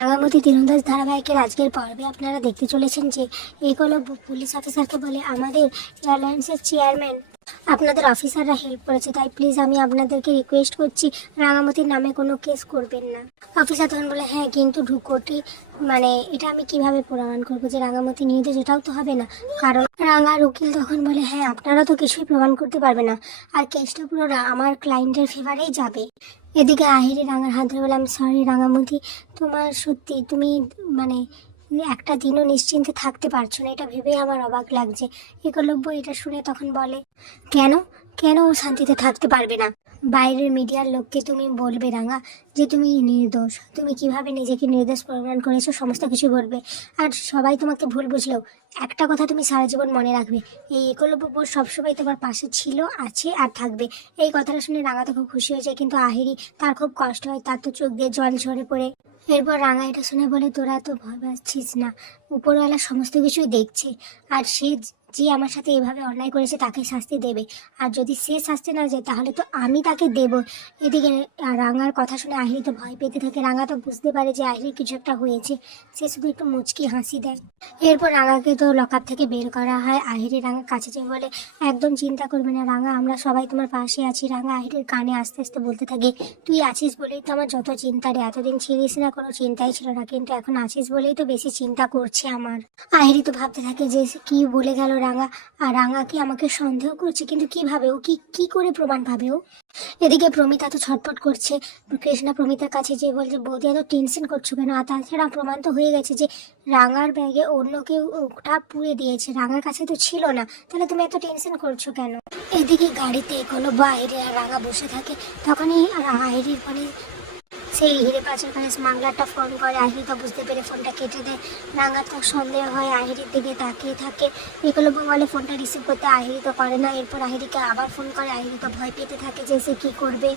রাঙামতি তীরন্দাজ ধারাবাহিকের আজকের পর্বে আপনারা দেখতে চলেছেন যে এইগুলো পুলিশ অফিসারকে বলে আমাদের এয়ারলাইন্সের চেয়ারম্যান আপনাদের অফিসাররা হেল্প করেছে, তাই প্লিজ আমি আপনাদেরকে রিকোয়েস্ট করছি রাঙামতির নামে কোনো কেস করবেন না। অফিসার তখন বলে হ্যাঁ কিন্তু ঢুকোটি মানে এটা আমি কীভাবে প্রমাণ করব যে রাঙামতি নির্দোষ এটাও তো হবে না? কারণ রাঙার উকিল তখন বলে হ্যাঁ আপনারা তো কিছুই প্রমাণ করতে পারবে না, আর কেসটা পুরো আমার ক্লায়েন্টের ফেভারেই যাবে। এদিকে আহিরে রাঙার হাত ধরে বলে আমি সরি রাঙামতি তোমার সত্যি, তুমি মানে একটা দিনও নিশ্চিন্তে থাকতে পারছ না। এটা ভেবেই আমার অবাক লাগছে। একলব্য এটা শুনে তখন বলে, কেন? কেন ও শান্তিতে থাকতে পারবে না? বাইরের মিডিয়ার লোককে তুমি বলবে রাঙা যে তুমি নির্দোষ। তুমি কীভাবে নিজেকে নির্দোষ প্রমাণ করেছ সমস্ত কিছু বলবে। আর সবাই তোমাকে ভুল বুঝলেও একটা কথা তুমি সারা জীবন মনে রাখবে, এই একলব্য বোস সবসময় তোমার পাশে ছিল, আছে আর থাকবে। এই কথাটা শুনে রাঙা তো খুব খুশি হয়েছে, কিন্তু আহিরি তার খুব কষ্ট হয়, তার তো চোখ দিয়ে জল ঝরে পড়ে। এরপর রাঙা এটা শুনে বলে, তোরা তো ভয় পাচ্ছিস না। উপরওয়ালা সমস্ত কিছুই দেখছে। আর সে যে আমার সাথে এভাবে অন্যায় করেছে তাকে শাস্তি দেবে। আর যদি সে শাস্তি না যায় তাহলে তো আমি তাকে দেব। এদিকে রাঙার কথা শুনে আহিরি তো ভয় পেতে থাকে। রাঙা তো বুঝতে পারে যে আহিরির কিছু একটা হয়েছে। সে শুধু একটু মুচকি হাসি দেয়। এরপর রাঙাকে তো লকআপ থেকে বের করা হয়। আহিরি রাঙার কাছে যে বলে, একদম চিন্তা করবে না রাঙা, আমরা সবাই তোমার পাশে আছি। রাঙা আহিরির কানে আস্তে আস্তে বলতে থাকে, তুই আছিস বলেই তো আমার যত চিন্তা রে। এতদিন ছিলিস না, কোনো চিন্তাই ছিল না। কিন্তু এখন আছিস বলেই তো বেশি চিন্তা করছে আমার। আহিরি তো ভাবতে থাকে যে কি বলে গেল রাঙা, আর রাঙা কি আমাকে সন্দেহ করছে? কিন্তু কীভাবে ও কি কি করে প্রমাণ পাবে ও? এদিকে প্রমিতা তো ছটফট করছে। কৃষ্ণা প্রমিতার কাছে যে বলছে, বৌদি, এত টেনশন করছ কেন? আর তাছাড়া প্রমাণ তো হয়ে গেছে যে, রাঙার ব্যাগে অন্য কেউ ওটা পুড়ে দিয়েছে। রাঙার কাছে তো ছিল না। তাহলে তুমি এত টেনশন করছ কেন? এদিকে গাড়িতে কোনো বাইরে রাঙা বসে থাকে। তখনই আহিরির মানে সেই হিরে পাঁচের কাছে স্মাগলারটা ফোন করে, আহিরি তো বুঝতে পেরে ফোনটা কেটে দেয়। রাঙা তো সন্দেহ হয়, আহিরির দিকে তাকিয়ে থাকে। একলব্য বলে ফোনটা রিসিভ করতে আহিরি তো করে না। এরপর আহিরিকে আবার ফোন করে, আহিরি তো ভয় পেতে থাকে যে সে কী করবে।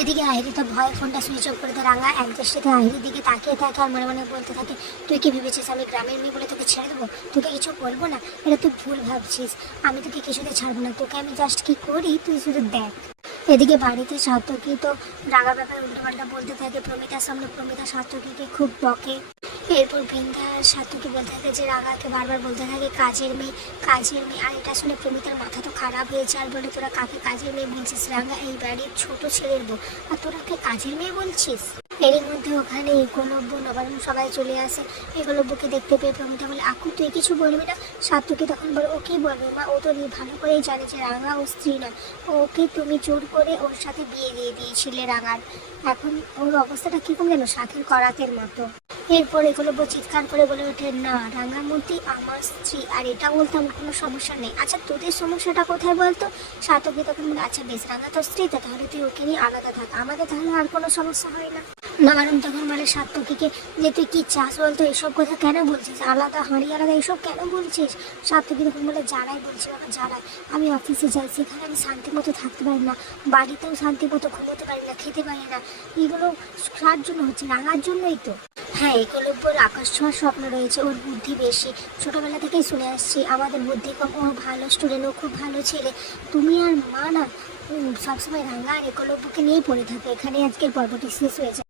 এদিকে আহিরি তো ভয় ফোনটা সুইচ অফ করে দেয়। রাঙা এক দৃষ্টিতে আহিরির দিকে তাকিয়ে থাকে আর মনে মনে বলতে থাকে, তুই কি ভেবেছিস আমি গ্রামের মেয়ে বলে তোকে ছেড়ে দেবো? তোকে কিছু বলব না? এটা তুই ভুল ভাবছিস। আমি তোকে কিছুতে ছাড়বো না। তোকে আমি জাস্ট কি করি? তুই শুধু দেখ। এদিকে বাড়িতে সার্থকী তো রাগা ব্যাপারে উল্টোপাল্টা বলতে থাকে প্রমিতার সামনে প্রমিতা সার্থকীকে খুব বকে। এরপর বৃন্দা সার্থকী বলতে থাকে যে রাগাকে বারবার বলতে থাকে, কাজের মেয়ে কাজের মেয়ে, আর এটা শুনে প্রমিতার মাথা তো খারাপ হয়েছে আর বলে তোরা কাকে কাজের মেয়ে বলছিস? রাগা, এই বাড়ির ছোট ছেলের বউ। আর তোরা কে কাজের মেয়ে বলছিস? এরই মধ্যে ওখানে একলব্য নবারণ সবাই চলে আসে। একলব্যকে দেখতে পেয়ে প্রমিতা বলে, আকু, তুই কিছু বলবি না? সাত্তুকে তখন বলে ও কি বলবে মা, ও তো ভালো করেই জানে যে রাঙা ও স্ত্রী না ওকে তুমি জোর করে ওর সাথে বিয়ে দিয়ে দিয়েছিলে রাঙার। এখন ওর অবস্থাটা কীরকম যেন, সাথের করাতের মতো। এরপর একলব্য চিৎকার করে বলে ওঠে, না রাঙামতি আমার স্ত্রী, আর এটা বলতে আমার কোনো সমস্যা নেই। আচ্ছা তোদের সমস্যাটা কোথায় বলতো? সাতকে তখন বলে আচ্ছা বেশ, রাঙা তো স্ত্রী তাহলে তুই ওকে নিয়ে আলাদা থাক। আমাদের তাহলে আর কোনো সমস্যা হয় না। নবারণ তখন বলে সাত্তকীকে যে তুই কি চাস বলতো? এসব কথা কেন বলছিস? আলাদা, হাঁড়ি আলাদা, এসব কেন বলছিস? সাত্তকী তখন বলে যারাই বলছি বাবা যারাই আমি অফিসে যাই, সেখানে আমি শান্তি মতো থাকতে পারি না। বাড়িতেও শান্তি মতো ঘুমোতে পারি না, খেতে পারি না। এগুলো কার জন্য হচ্ছে? রাঙার জন্যই তো। হ্যাঁ একলব্যর আকাশ ছোঁয়ার স্বপ্ন রয়েছে, ওর বুদ্ধি বেশি। ছোটোবেলা থেকেই শুনে আসছি, আমাদের বুদ্ধি কম ও ভালো স্টুডেন্ট ও খুব ভালো ছেলে। তুমি আর মা না সবসময় রাঙা আর একলব্যকে নিয়েই পড়ে থাকো। এখানে আজকের পর্বটি শেষ হয়েছে।